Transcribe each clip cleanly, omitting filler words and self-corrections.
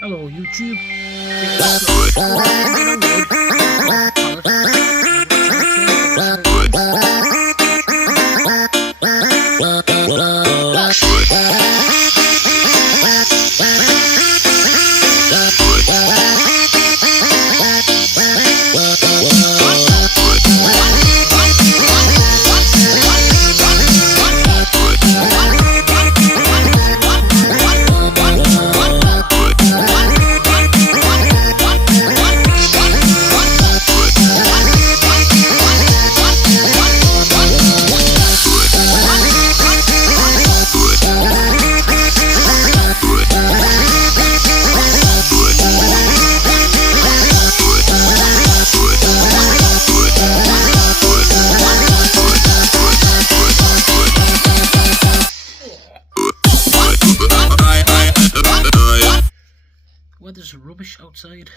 Hello YouTube. Weather's rubbish outside.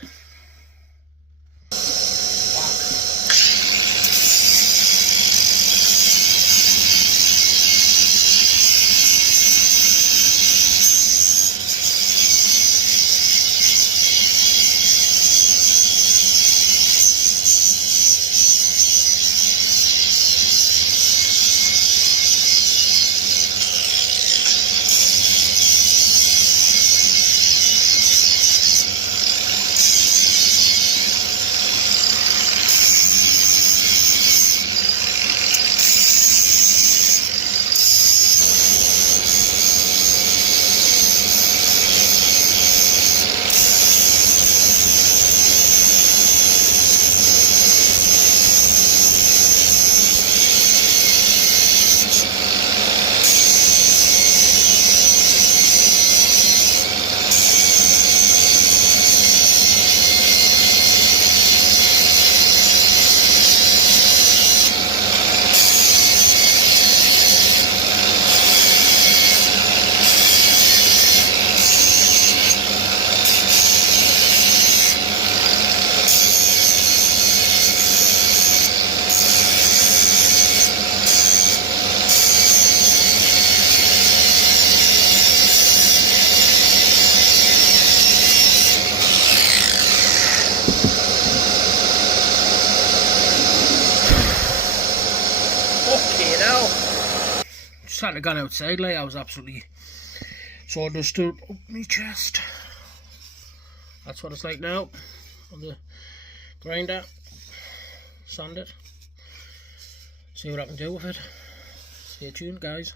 Okay now, just had to go outside, like I was absolutely sawdust up my chest. That's what it's like now on the grinder. Sand it, see what I can do with it. Stay tuned guys.